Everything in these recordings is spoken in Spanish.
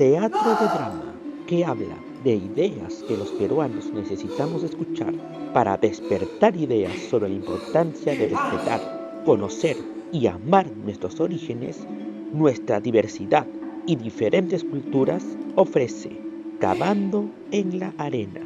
Teatro de drama que habla de ideas que los peruanos necesitamos escuchar para despertar ideas sobre la importancia de respetar, conocer y amar nuestros orígenes, nuestra diversidad y diferentes culturas, ofrece Cavando en la Arena.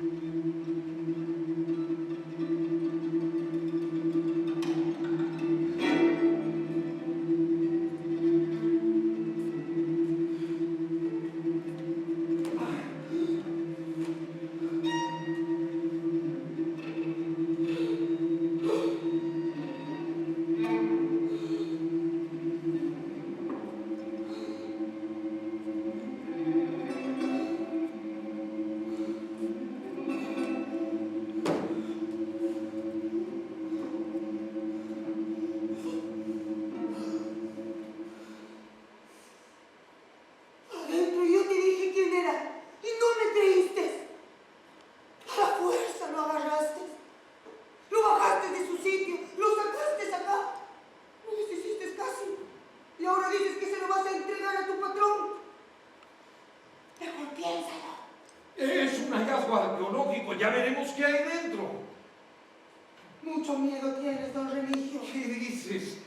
Adentro yo te dije quién era y no me creíste. A la fuerza lo agarraste. Lo bajaste de su sitio, lo sacaste acá. No les hiciste casi. Y ahora dices que se lo vas a entregar a tu patrón. Mejor piénsalo. Es un hallazgo arqueológico, ya veremos qué hay dentro. Mucho miedo tienes, don Remigio. ¿Qué dices?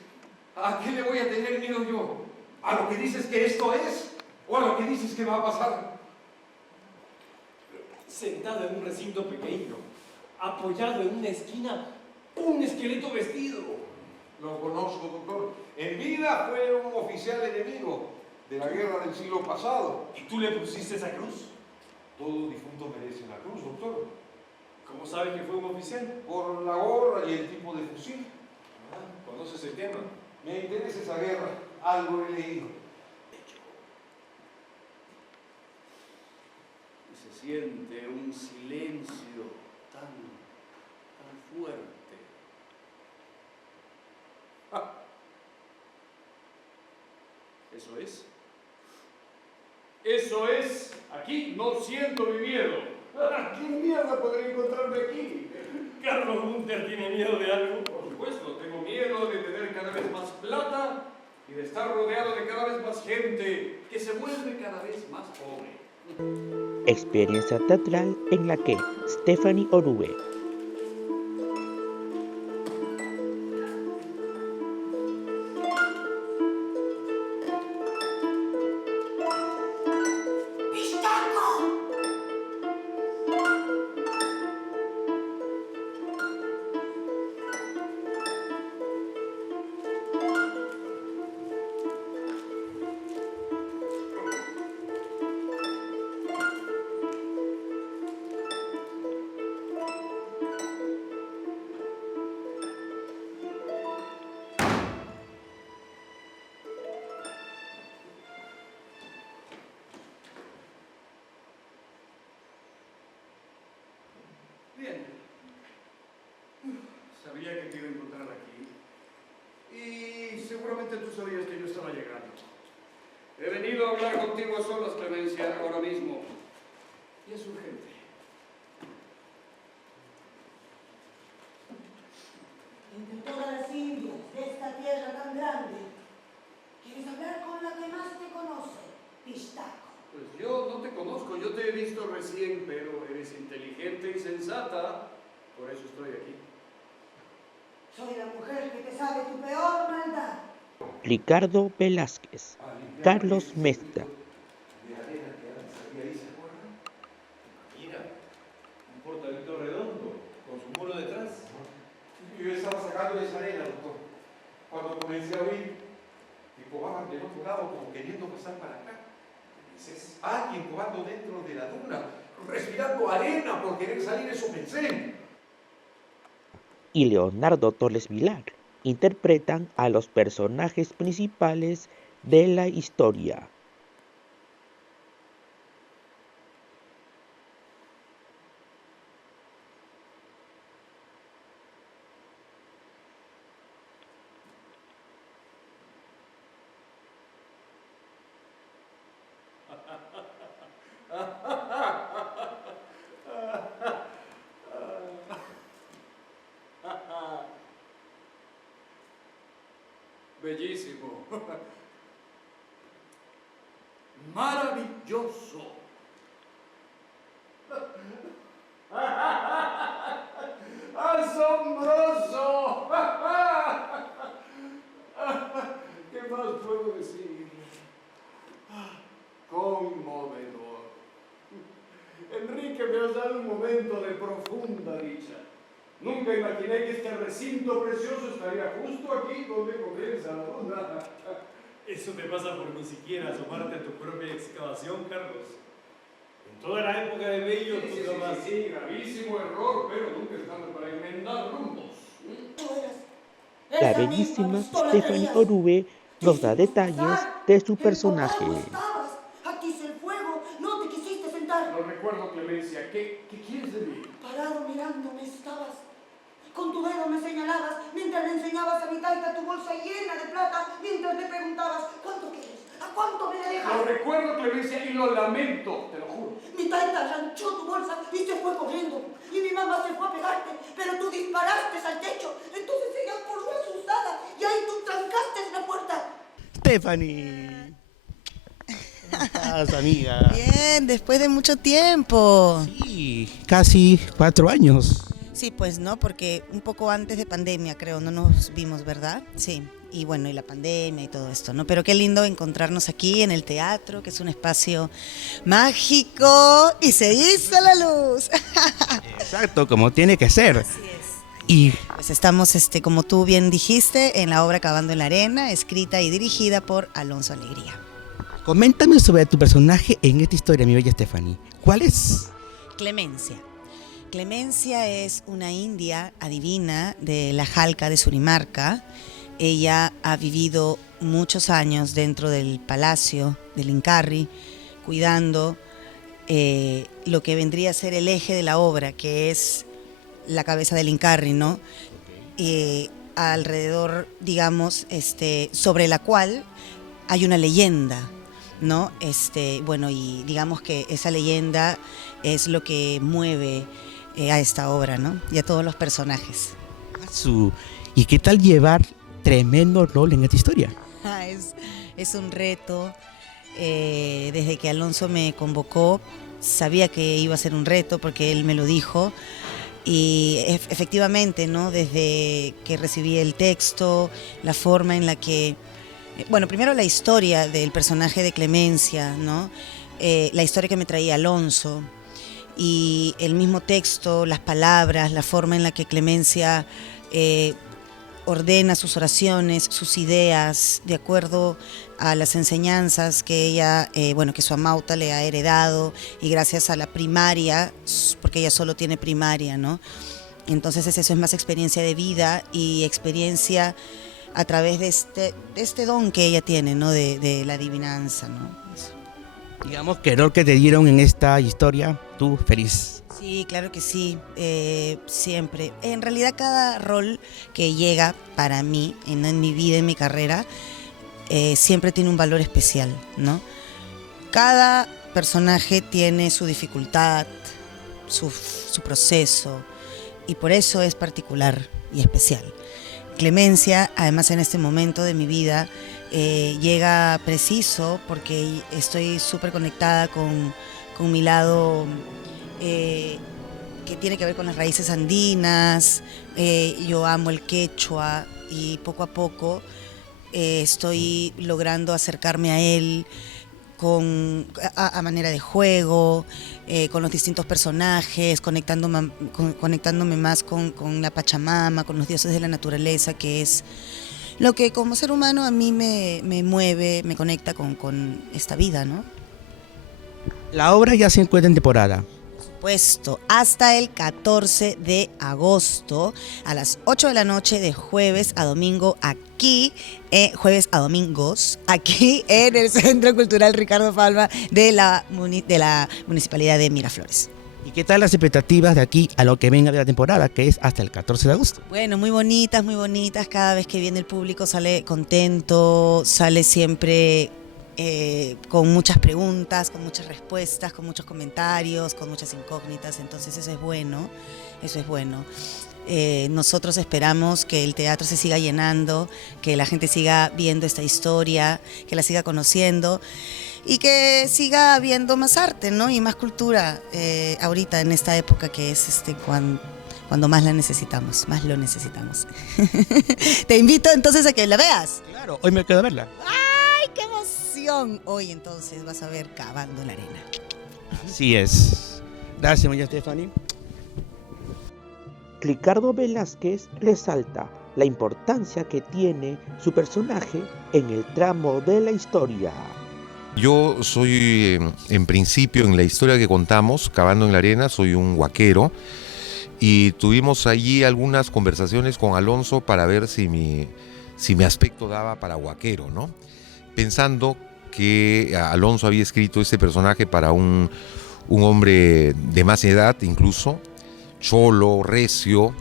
¿A qué le voy a tener miedo yo? ¿A lo que dices que esto es? ¿O a lo que dices que va a pasar? Sentado en un recinto pequeño, apoyado en una esquina, un esqueleto vestido. Lo conozco, doctor. En vida fue un oficial enemigo de la guerra del siglo pasado. ¿Y tú le pusiste esa cruz? Todo difunto merece una cruz, doctor. ¿Cómo sabes que fue un oficial? Por la gorra y el tipo de fusil. ¿Conoces el tema? Me interesa esa guerra. Algo he leído. Y se siente un silencio tan fuerte. Eso es. Eso es. Aquí no siento mi miedo. ¿Quién mierda podría encontrarme aquí? ¿Carlos Gunter tiene miedo de algo? Por supuesto, tengo miedo de tener cada vez más plata y de estar rodeado de cada vez más gente que se vuelve cada vez más pobre. Experiencia teatral en la que Stephanie Orube, ¡Pistaco! Bien. Sabía que te iba a encontrar aquí. Y seguramente tú sabías que yo estaba llegando. He venido a hablar contigo a solas, Clemencia, ahora mismo. Y es urgente. Entre todas las indias de esta tierra tan grande, ¿quieres hablar con la que más te conoce? Pistaco. Pues yo no te conozco, yo te he visto recién, pero eres inteligente y sensata. Por eso estoy aquí. Soy la mujer que te sabe tu peor maldad. Ricardo Velázquez, Carlos Mesta, De arena que antes había ahí, ¿se acuerdan? Mira, un portalito redondo, con su muro detrás. Yo estaba sacando esa arena, doctor. Cuando comencé a oír, tipo, bajan del otro lado como queriendo pasar para acá. Dices, alguien jugando dentro de la duna, respirando arena por querer salir, eso pensé. y Leonardo Torres Vilar interpretan a los personajes principales de la historia. Bellísimo. maravilloso. ¡Asombroso! ¿Qué más puedo decir? Conmovedor. Enrique, me has dado un momento de profunda dicha. Nunca imaginé que este recinto precioso estaría justo aquí donde comienza la luna. Eso te pasa por ni siquiera asomarte a tu propia excavación, Carlos. En toda la época de Bello, tú jamás... Sí, gravísimo error, pero nunca es tarde para enmendar rumbos. Tú eras La esa bellísima misma pistola Stephanie traías. Orube nos da Quisiste detalles pasar, de su en personaje. Coamo estabas, aquí hice el fuego, no te quisiste sentar. No recuerdo, Clemencia. ¿Qué quieres de mí? Parado mirándome estabas. Con tu dedo me señalabas mientras le enseñabas a mi taita tu bolsa llena de plata, mientras me preguntabas, ¿cuánto quieres? ¿A cuánto me la dejas? Lo recuerdo, Clemencia, y lo lamento, te lo juro. Mi taita arranchó tu bolsa y se fue corriendo. Y mi mamá se fue a pegarte, pero tú disparaste al techo. Entonces ella corrió asustada y ahí tú trancaste la puerta. Stephanie. ¿Cómo estás, amiga? Bien, después de mucho tiempo. Sí, casi 4 años. Sí, pues no, porque un poco antes de pandemia, creo, no nos vimos, ¿verdad? Sí, y bueno, y la pandemia y todo esto, ¿no? Pero qué lindo encontrarnos aquí en el teatro, que es un espacio mágico, y se hizo la luz. Exacto, como tiene que ser. Así es. Y Pues estamos, como tú bien dijiste, en la obra Cavando en la Arena, escrita y dirigida por Alonso Alegría. coméntame sobre tu personaje en esta historia, mi bella Stephanie. ¿Cuál es? Clemencia. Clemencia es una india adivina de la Jalca de Surimarca. Ella ha vivido muchos años dentro del palacio del Incarri, cuidando lo que vendría a ser el eje de la obra, que es la cabeza del Incarri, ¿no? Alrededor, digamos, sobre la cual hay una leyenda, ¿no? Bueno, y digamos que esa leyenda es lo que mueve a esta obra, ¿no? Y a todos los personajes. ¿Y qué tal llevar tremendo rol en esta historia? Es un reto. Desde que Alonso me convocó, sabía que iba a ser un reto porque él me lo dijo. Y efectivamente, ¿no? Desde que recibí el texto, la forma en la que... Bueno, primero la historia del personaje de Clemencia, ¿no? La historia que me traía Alonso. Y el mismo texto, las palabras, la forma en la que Clemencia ordena sus oraciones, sus ideas, de acuerdo a las enseñanzas que ella, que su amauta le ha heredado, y gracias a la primaria, porque ella solo tiene primaria, ¿no? Entonces eso es más experiencia de vida y experiencia a través de este don que ella tiene, ¿no? De la adivinanza, ¿no? Eso. Digamos que el rol que te dieron en esta historia, tú feliz. Sí, claro que sí, siempre. En realidad cada rol que llega para mí, en mi vida, en mi carrera, siempre tiene un valor especial, ¿no? Cada personaje tiene su dificultad, su proceso, y por eso es particular y especial. Clemencia, además en este momento de mi vida, llega preciso porque estoy súper conectada con mi lado... que tiene que ver con las raíces andinas. Yo amo el quechua y poco a poco estoy logrando acercarme a él a manera de juego, con los distintos personajes, conectándome más con la Pachamama, con los dioses de la naturaleza, que es lo que como ser humano a mí me mueve, me conecta con esta vida, ¿no? La obra ya se encuentra en temporada. Puesto hasta el 14 de agosto a las 8 de la noche de jueves a domingo aquí, jueves a domingos, aquí en el Centro Cultural Ricardo Palma de la Municipalidad de Miraflores. ¿Y qué tal las expectativas de aquí a lo que venga de la temporada, que es hasta el 14 de agosto? Bueno, muy bonitas, cada vez que viene el público sale contento, sale siempre con muchas preguntas, con muchas respuestas, con muchos comentarios, con muchas incógnitas, entonces eso es bueno, eso es bueno. Nosotros esperamos que el teatro se siga llenando, que la gente siga viendo esta historia, que la siga conociendo y que siga habiendo más arte, ¿no? Y más cultura ahorita en esta época que es cuando más la necesitamos, más lo necesitamos. Te invito entonces a que la veas. Claro, hoy me quedo a verla. ¡Ay, qué emoción! Hoy entonces vas a ver Cavando en la Arena. Así es. Gracias, María Stephanie. Ricardo Velázquez resalta la importancia que tiene su personaje en el tramo de la historia. Yo soy, en principio, en la historia que contamos, Cavando en la Arena, soy un huaquero y tuvimos allí algunas conversaciones con Alonso para ver si mi aspecto daba para huaquero, ¿no? Pensando que Alonso había escrito este personaje para un hombre de más edad incluso, cholo, recio,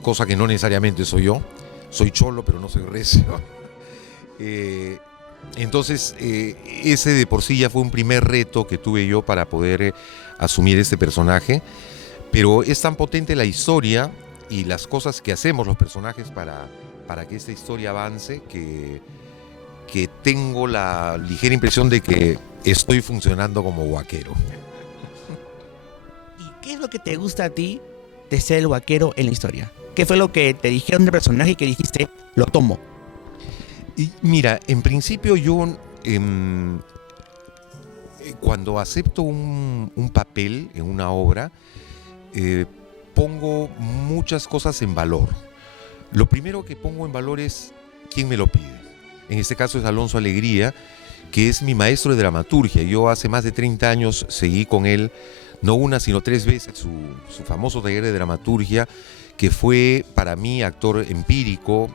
cosa que no necesariamente soy yo. Soy cholo, pero no soy recio. Entonces, ese de por sí ya fue un primer reto que tuve yo para poder asumir este personaje. Pero es tan potente la historia y las cosas que hacemos los personajes para que esta historia avance que tengo la ligera impresión de que estoy funcionando como huaquero. ¿Qué es lo que te gusta a ti de ser el vaquero en la historia? ¿Qué fue lo que te dijeron del personaje que dijiste, lo tomo? Y mira, en principio yo cuando acepto un papel en una obra, pongo muchas cosas en valor. Lo primero que pongo en valor es quién me lo pide. En este caso es Alonso Alegría, que es mi maestro de dramaturgia. Yo hace más de 30 años seguí con él, no una sino 3 veces, su famoso taller de dramaturgia, que fue para mí actor empírico,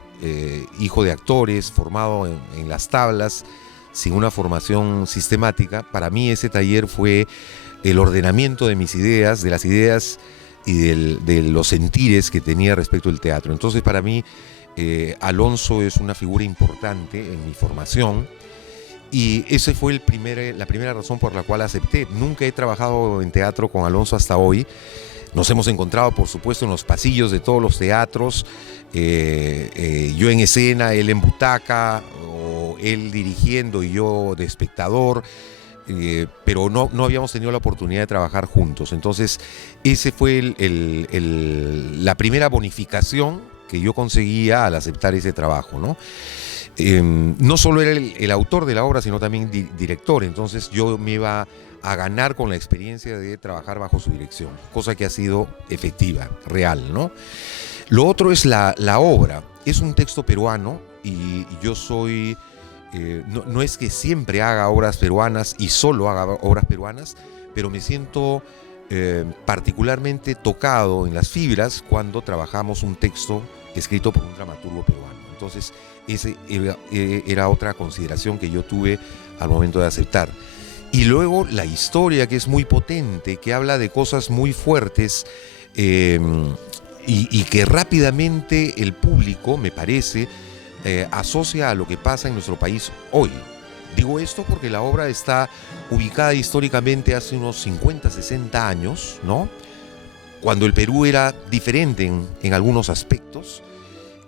hijo de actores, formado en las tablas, sin una formación sistemática. Para mí ese taller fue el ordenamiento de mis ideas, de las ideas y de los sentires que tenía respecto al teatro. Entonces para mí Alonso es una figura importante en mi formación. Y esa fue la primera razón por la cual acepté. Nunca he trabajado en teatro con Alonso hasta hoy. Nos hemos encontrado, por supuesto, en los pasillos de todos los teatros. Yo en escena, él en butaca, o él dirigiendo y yo de espectador. Pero no habíamos tenido la oportunidad de trabajar juntos. Entonces, ese fue la primera bonificación que yo conseguía al aceptar ese trabajo, ¿no? No solo era el autor de la obra, sino también director. Entonces yo me iba a ganar con la experiencia de trabajar bajo su dirección, cosa que ha sido efectiva, real, ¿no? Lo otro es la obra. Es un texto peruano y yo soy... no es que siempre haga obras peruanas y solo haga obras peruanas, pero me siento particularmente tocado en las fibras cuando trabajamos un texto escrito por un dramaturgo peruano. Entonces, esa era otra consideración que yo tuve al momento de aceptar. Y luego la historia, que es muy potente, que habla de cosas muy fuertes y que rápidamente el público, me parece, asocia a lo que pasa en nuestro país hoy. Digo esto porque la obra está ubicada históricamente hace unos 50, 60 años, ¿no? Cuando el Perú era diferente en algunos aspectos,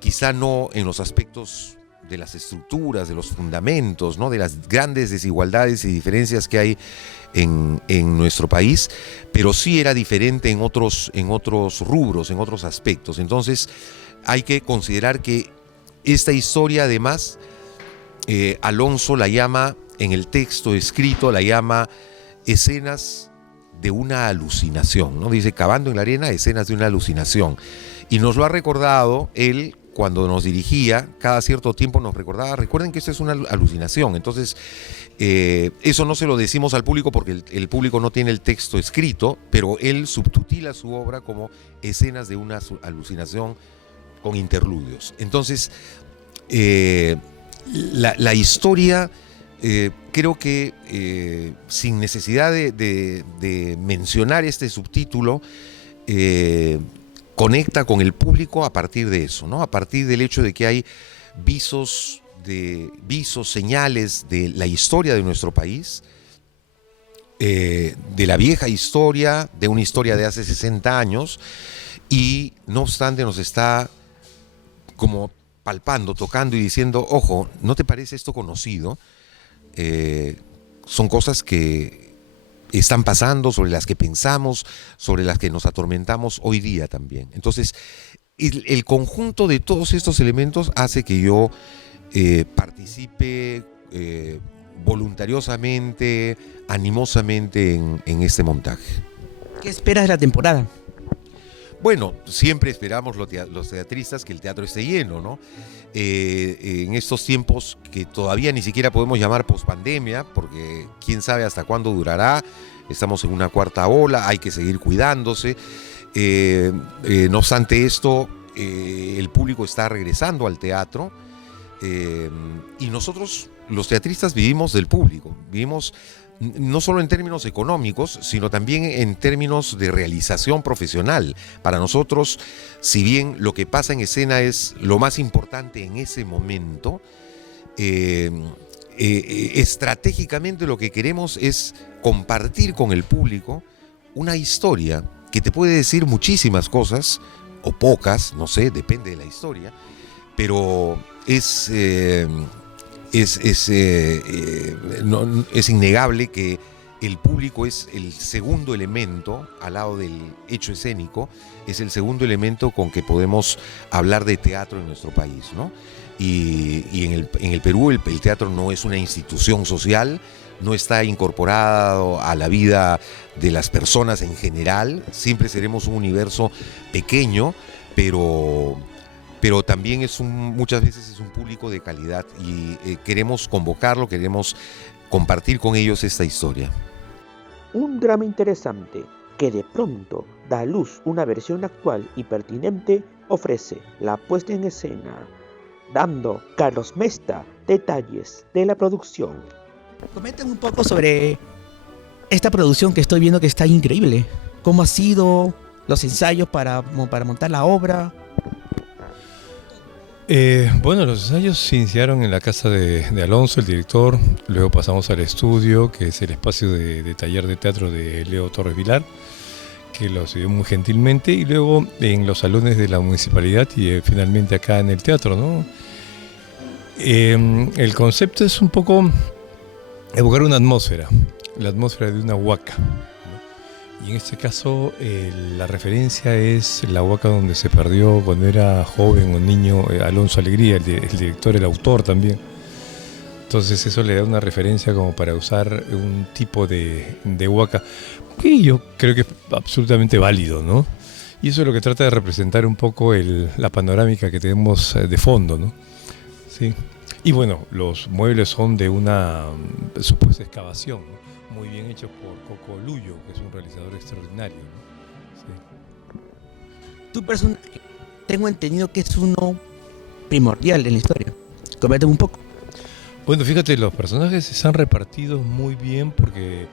quizá no en los aspectos de las estructuras, de los fundamentos, ¿no? De las grandes desigualdades y diferencias que hay en nuestro país, pero sí era diferente en otros rubros, en otros aspectos. Entonces hay que considerar que esta historia, además, Alonso la llama, en el texto escrito, la llama escenas de una alucinación, ¿no? Dice, Cavando en la Arena, escenas de una alucinación. Y nos lo ha recordado él cuando nos dirigía, cada cierto tiempo nos recordaba, recuerden que esto es una alucinación. Entonces, eso no se lo decimos al público porque el público no tiene el texto escrito, pero él subtitula su obra como escenas de una alucinación con interludios. Entonces, la historia, creo que sin necesidad de mencionar este subtítulo, conecta con el público a partir de eso, ¿no? A partir del hecho de que hay visos de visos, señales de la historia de nuestro país, de la vieja historia, de una historia de hace 60 años, y no obstante nos está como palpando, tocando y diciendo, ojo, ¿no te parece esto conocido? Son cosas que están pasando, sobre las que pensamos, sobre las que nos atormentamos hoy día también. Entonces, el conjunto de todos estos elementos hace que yo participe voluntariosamente, animosamente en este montaje. ¿Qué esperas de la temporada? Bueno, siempre esperamos los teatristas que el teatro esté lleno, ¿no? En estos tiempos que todavía ni siquiera podemos llamar pospandemia, porque quién sabe hasta cuándo durará, estamos en una cuarta ola, hay que seguir cuidándose. No obstante esto, el público está regresando al teatro, y nosotros, los teatristas, vivimos del público, vivimos no solo en términos económicos, sino también en términos de realización profesional. Para nosotros, si bien lo que pasa en escena es lo más importante en ese momento, estratégicamente lo que queremos es compartir con el público una historia que te puede decir muchísimas cosas, o pocas, no sé, depende de la historia, pero es innegable que el público es el segundo elemento, al lado del hecho escénico, es el segundo elemento con que podemos hablar de teatro en nuestro país, ¿no? Y en el Perú el teatro no es una institución social, no está incorporado a la vida de las personas en general, siempre seremos un universo pequeño, pero también muchas veces es un público de calidad, y queremos convocarlo, queremos compartir con ellos esta historia. Un drama interesante que de pronto da a luz una versión actual y pertinente ofrece la puesta en escena, dando Carlos Mesta detalles de la producción. Comenten un poco sobre esta producción que estoy viendo que está increíble. ¿Cómo ha sido los ensayos para montar la obra? Bueno, los ensayos se iniciaron en la casa de Alonso, el director, luego pasamos al estudio, que es el espacio de taller de teatro de Leo Torres Vilar, que lo cedió muy gentilmente, y luego en los salones de la municipalidad y finalmente acá en el teatro, ¿no? El concepto es un poco evocar una atmósfera, la atmósfera de una huaca, ¿no? Y en este caso la referencia es la huaca donde se perdió cuando era joven o niño Alonso Alegría, el director, el autor también. Entonces eso le da una referencia como para usar un tipo de huaca que yo creo que es absolutamente válido, ¿no? Y eso es lo que trata de representar un poco la panorámica que tenemos de fondo, ¿no? Sí. Y bueno, los muebles son de una supuesta excavación, ¿no? Muy bien hechos por Coco Luyo, que es un realizador extraordinario, ¿no? Sí. Tu personaje, tengo entendido que es uno primordial en la historia. Coméntame un poco. Bueno, fíjate, los personajes están repartidos muy bien porque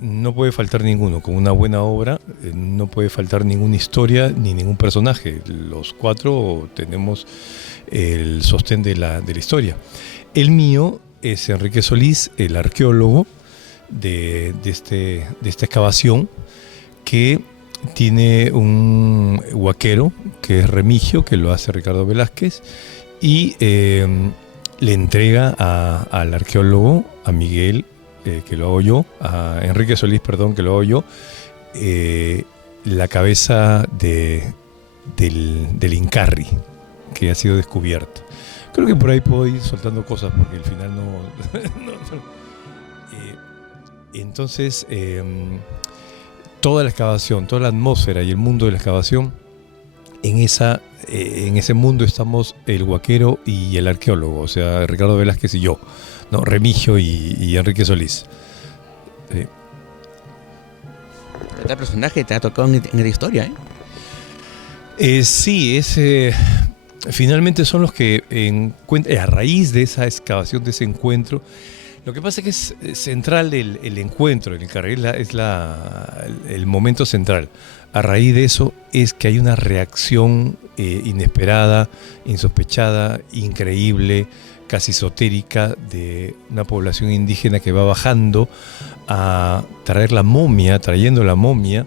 no puede faltar ninguno. Con una buena obra no puede faltar ninguna historia ni ningún personaje. Los cuatro tenemos el sostén de la historia. El mío es Enrique Solís, el arqueólogo de esta excavación, que tiene un huaquero que es Remigio, que lo hace Ricardo Velázquez, y le entrega al arqueólogo, a Miguel, que lo hago yo, a Enrique Solís, perdón, que lo hago yo, la cabeza del Incarri, que ha sido descubierto. Creo que por ahí puedo ir soltando cosas porque al final no. Entonces, toda la excavación, toda la atmósfera y el mundo de la excavación, en ese mundo estamos el huaquero y el arqueólogo, o sea, Ricardo Velázquez y yo, ¿no? Remigio y Enrique Solís. Este personaje te ha tocado en la historia, Sí, finalmente son los que a raíz de esa excavación, de ese encuentro. Lo que pasa es que es central el encuentro, el carril es el momento central. A raíz de eso es que hay una reacción inesperada, insospechada, increíble, casi esotérica, de una población indígena que va bajando a traer la momia, trayendo la momia,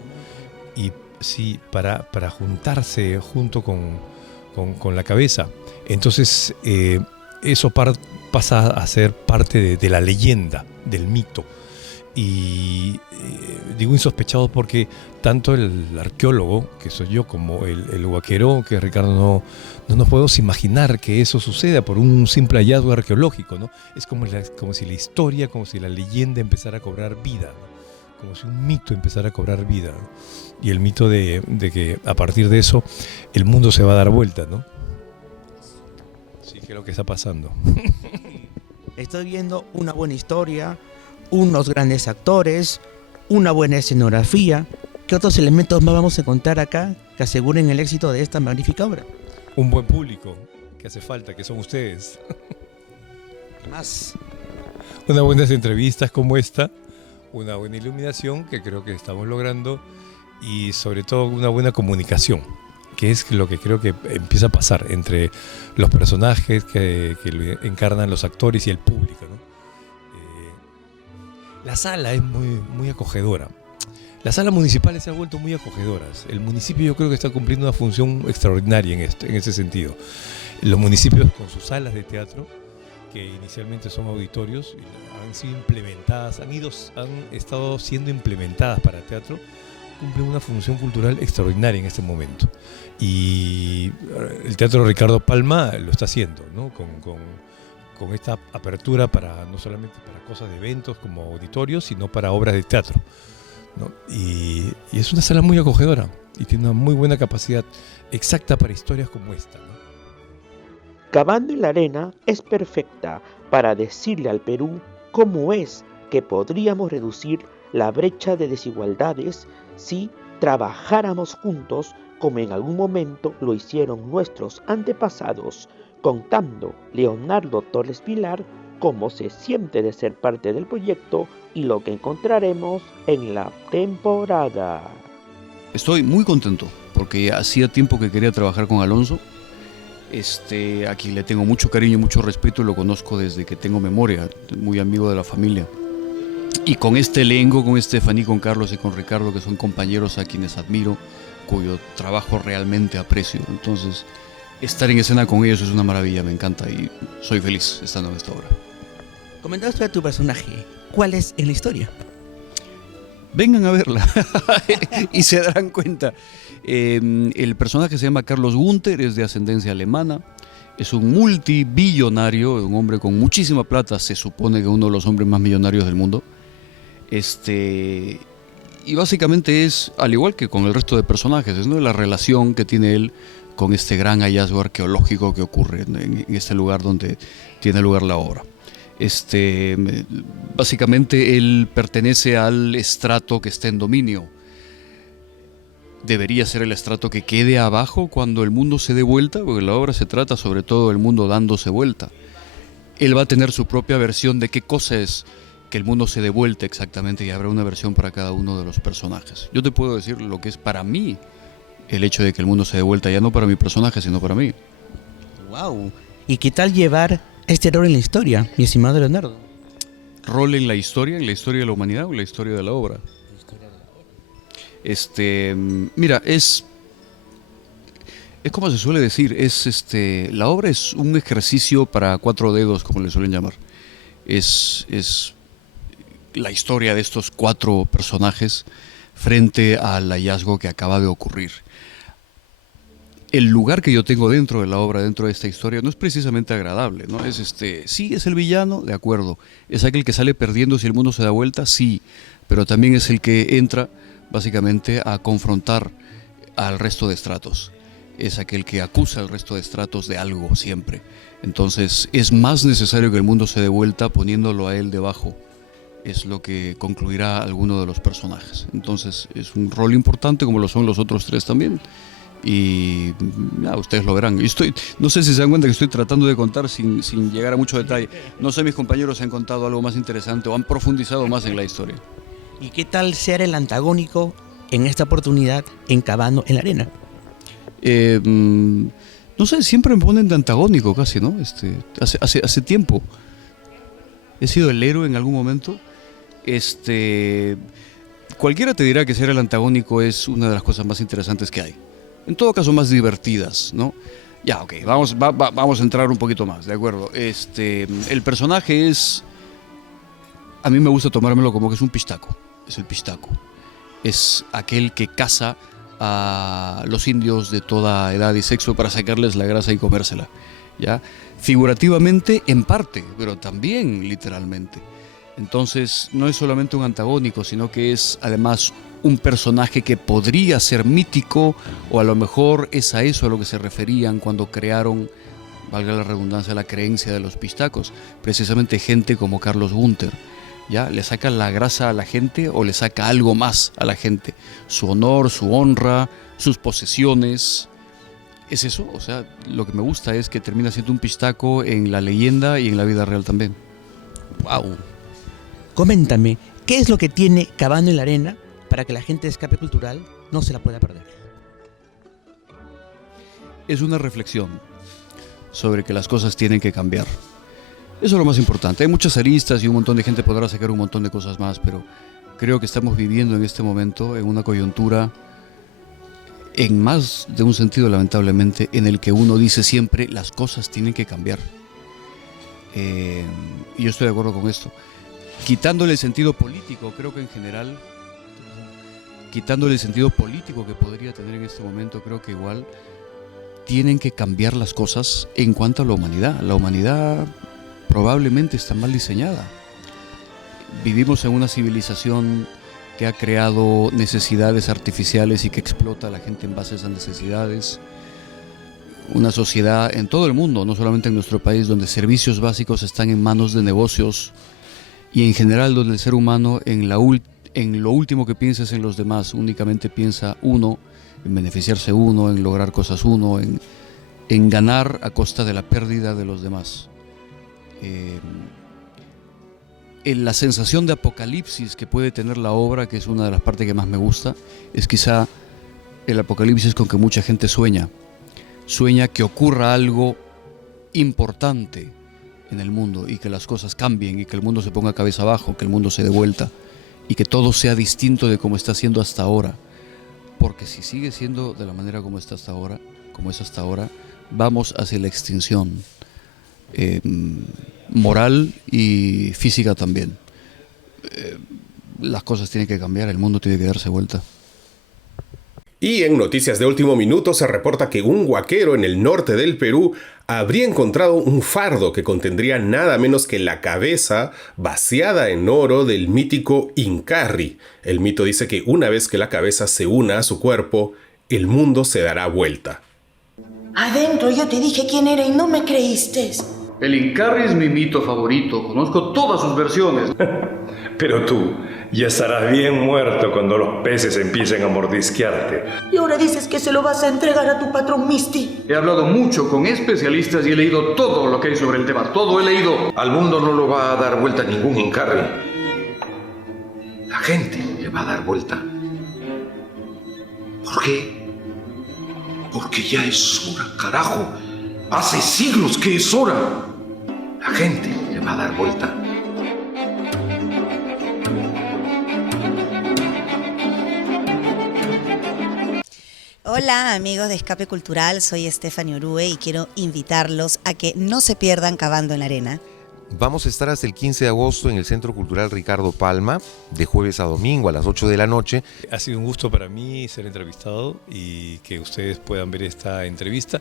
y sí, para juntarse junto con la cabeza. Entonces eso pasa a ser parte de la leyenda, del mito. Y digo insospechado porque tanto el arqueólogo, que soy yo, como el huaquero, que es Ricardo, no nos podemos imaginar que eso suceda por un simple hallazgo arqueológico, ¿no? Es como si la historia, como si la leyenda empezara a cobrar vida, ¿no? Como si un mito empezara a cobrar vida, ¿no? Y el mito de que a partir de eso el mundo se va a dar vuelta, ¿no? Sí, que es lo que está pasando. Estoy viendo una buena historia, unos grandes actores, una buena escenografía. ¿Qué otros elementos más vamos a encontrar acá que aseguren el éxito de esta magnífica obra? Un buen público, que hace falta, que son ustedes. ¿Qué más? Unas buenas entrevistas como esta, una buena iluminación que creo que estamos logrando, y sobre todo una buena comunicación, que es lo que creo que empieza a pasar entre los personajes que encarnan los actores y el público, ¿no? La sala es muy acogedora. Las salas municipales se han vuelto muy acogedoras. El municipio yo creo que está cumpliendo una función extraordinaria en ese sentido. Los municipios con sus salas de teatro, que inicialmente son auditorios, han sido implementadas, han estado siendo implementadas para teatro, cumplen una función cultural extraordinaria en este momento. Y el Teatro Ricardo Palma lo está haciendo, ¿no? Con esta apertura no solamente para cosas de eventos como auditorios, sino para obras de teatro, ¿no? Y es una sala muy acogedora y tiene una muy buena capacidad exacta para historias como esta, ¿no? Cavando en la Arena es perfecta para decirle al Perú cómo es que podríamos reducir la brecha de desigualdades si trabajáramos juntos como en algún momento lo hicieron nuestros antepasados, contando Leonardo Torres Pilar cómo se siente de ser parte del proyecto y lo que encontraremos en la temporada. Estoy muy contento porque hacía tiempo que quería trabajar con Alonso. Aquí le tengo mucho cariño, mucho respeto, lo conozco desde que tengo memoria, muy amigo de la familia. Y con este elenco, con Estefaní, con Carlos y con Ricardo, que son compañeros a quienes admiro, cuyo trabajo realmente aprecio. Entonces, estar en escena con ellos es una maravilla, me encanta y soy feliz estando en esta obra. Comentaste a tu personaje. ¿Cuál es en la historia? Vengan a verla y se darán cuenta. El personaje se llama Carlos Gunther, es de ascendencia alemana, es un multibillonario, un hombre con muchísima plata, se supone que uno de los hombres más millonarios del mundo. Y básicamente es, al igual que con el resto de personajes, ¿no?, la relación que tiene él con este gran hallazgo arqueológico que ocurre en este lugar donde tiene lugar la obra. Básicamente él pertenece al estrato que está en dominio. Debería ser el estrato que quede abajo cuando el mundo se dé vuelta, porque la obra se trata sobre todo del mundo dándose vuelta. Él va a tener su propia versión de qué cosa es que el mundo se dé vuelta exactamente, y habrá una versión para cada uno de los personajes. Yo te puedo decir lo que es para mí el hecho de que el mundo se dé vuelta, ya no para mi personaje, sino para mí. ¡Wow! ¿Y qué tal llevar este rol en la historia, mi estimado Leonardo? ¿Rol en la historia de la humanidad o en la historia de la obra? Mira, es como se suele decir, la obra es un ejercicio para 4 dedos, como le suelen llamar. Es la historia de estos 4 personajes frente al hallazgo que acaba de ocurrir. El lugar que yo tengo dentro de la obra, dentro de esta historia, no es precisamente agradable, ¿no? Sí, es el villano, de acuerdo. Es aquel que sale perdiendo si el mundo se da vuelta, sí. Pero también es el que entra, básicamente, a confrontar al resto de estratos. Es aquel que acusa al resto de estratos de algo, siempre. Entonces, es más necesario que el mundo se dé vuelta poniéndolo a él debajo. Es lo que concluirá alguno de los personajes. Entonces, es un rol importante, como lo son los otros 3 también. Y ustedes lo verán. No sé si se dan cuenta que estoy tratando de contar sin llegar a mucho detalle. No sé, mis compañeros han contado algo más interesante o han profundizado más en la historia. ¿Y qué tal ser el antagónico en esta oportunidad en Cavando en la Arena? No sé, siempre me ponen de antagónico casi, ¿no? Hace tiempo. He sido el héroe en algún momento. Cualquiera te dirá que ser el antagónico es una de las cosas más interesantes que hay. En todo caso, más divertidas, ¿no? Ya, ok, vamos a entrar un poquito más, ¿de acuerdo? El personaje es... A mí me gusta tomármelo como que es un pistaco. Es el pistaco. Es aquel que caza a los indios de toda edad y sexo para sacarles la grasa y comérsela, ¿ya? Figurativamente en parte, pero también literalmente. Entonces no es solamente un antagónico, sino que es además un personaje que podría ser mítico, o a lo mejor es a eso a lo que se referían cuando crearon, valga la redundancia, la creencia de los pistacos. Precisamente gente como Carlos Gunter, ¿ya? Le saca la grasa a la gente o le saca algo más a la gente. Su honor, su honra, sus posesiones. Es eso, o sea, lo que me gusta es que termina siendo un pistaco en la leyenda y en la vida real también. ¡Wow! Coméntame, ¿qué es lo que tiene Cavando en la Arena para que la gente de Escape Cultural no se la pueda perder? Es una reflexión sobre que las cosas tienen que cambiar. Eso es lo más importante. Hay muchas aristas y un montón de gente podrá sacar un montón de cosas más, pero creo que estamos viviendo en este momento en una coyuntura, en más de un sentido lamentablemente, en el que uno dice siempre las cosas tienen que cambiar. Y yo estoy de acuerdo con esto. Quitándole el sentido político, creo que en general, quitándole el sentido político que podría tener en este momento, creo que igual tienen que cambiar las cosas en cuanto a la humanidad. La humanidad probablemente está mal diseñada. Vivimos en una civilización que ha creado necesidades artificiales y que explota a la gente en base a esas necesidades. Una sociedad en todo el mundo, no solamente en nuestro país, donde servicios básicos están en manos de negocios, y en general donde el ser humano en lo último que piensa es en los demás. Únicamente piensa uno, en beneficiarse uno, en lograr cosas uno, en ganar a costa de la pérdida de los demás. En la sensación de apocalipsis que puede tener la obra, que es una de las partes que más me gusta, es quizá el apocalipsis con que mucha gente sueña que ocurra algo importante en el mundo y que las cosas cambien y que el mundo se ponga cabeza abajo, que el mundo se dé vuelta y que todo sea distinto de como está siendo hasta ahora. Porque si sigue siendo de la manera como está hasta ahora, como es hasta ahora, vamos hacia la extinción moral y física también. Las cosas tienen que cambiar, el mundo tiene que darse vuelta. Y en noticias de último minuto se reporta que un huaquero en el norte del Perú habría encontrado un fardo que contendría nada menos que la cabeza vaciada en oro del mítico Incarri. El mito dice que una vez que la cabeza se una a su cuerpo, el mundo se dará vuelta. Adentro yo te dije quién era y no me creíste. El Incarri es mi mito favorito, conozco todas sus versiones. Pero tú ya estarás bien muerto cuando los peces empiecen a mordisquearte. Y ahora dices que se lo vas a entregar a tu patrón Misty. He hablado mucho con especialistas y he leído todo lo que hay sobre el tema. Todo he leído. Al mundo no lo va a dar vuelta ningún Incarri. La gente le va a dar vuelta. ¿Por qué? Porque ya es hora, carajo. Hace siglos que es hora. La gente le va a dar vuelta. Hola amigos de Escape Cultural, soy Stephanie Orue y quiero invitarlos a que no se pierdan Cavando en la Arena. Vamos a estar hasta el 15 de agosto en el Centro Cultural Ricardo Palma, de jueves a domingo a las 8 de la noche. Ha sido un gusto para mí ser entrevistado y que ustedes puedan ver esta entrevista.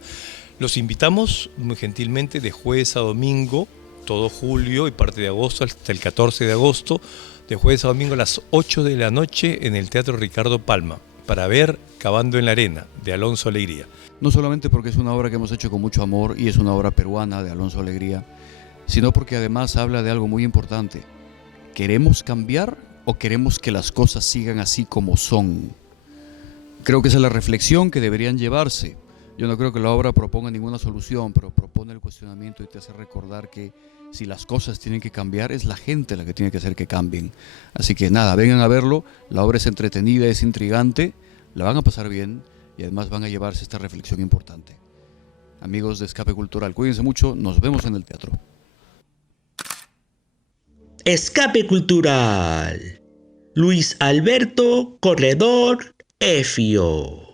Los invitamos muy gentilmente de jueves a domingo, todo julio y parte de agosto hasta el 14 de agosto, de jueves a domingo a las 8 de la noche en el Teatro Ricardo Palma, para ver Cavando en la Arena, de Alonso Alegría. No solamente porque es una obra que hemos hecho con mucho amor y es una obra peruana de Alonso Alegría, sino porque además habla de algo muy importante. ¿Queremos cambiar o queremos que las cosas sigan así como son? Creo que esa es la reflexión que deberían llevarse. Yo no creo que la obra proponga ninguna solución, pero propone el cuestionamiento y te hace recordar que si las cosas tienen que cambiar, es la gente la que tiene que hacer que cambien. Así que nada, vengan a verlo. La obra es entretenida, es intrigante, la van a pasar bien y además van a llevarse esta reflexión importante. Amigos de Escape Cultural, cuídense mucho, nos vemos en el teatro. Escape Cultural. Luis Alberto Corredor Efio.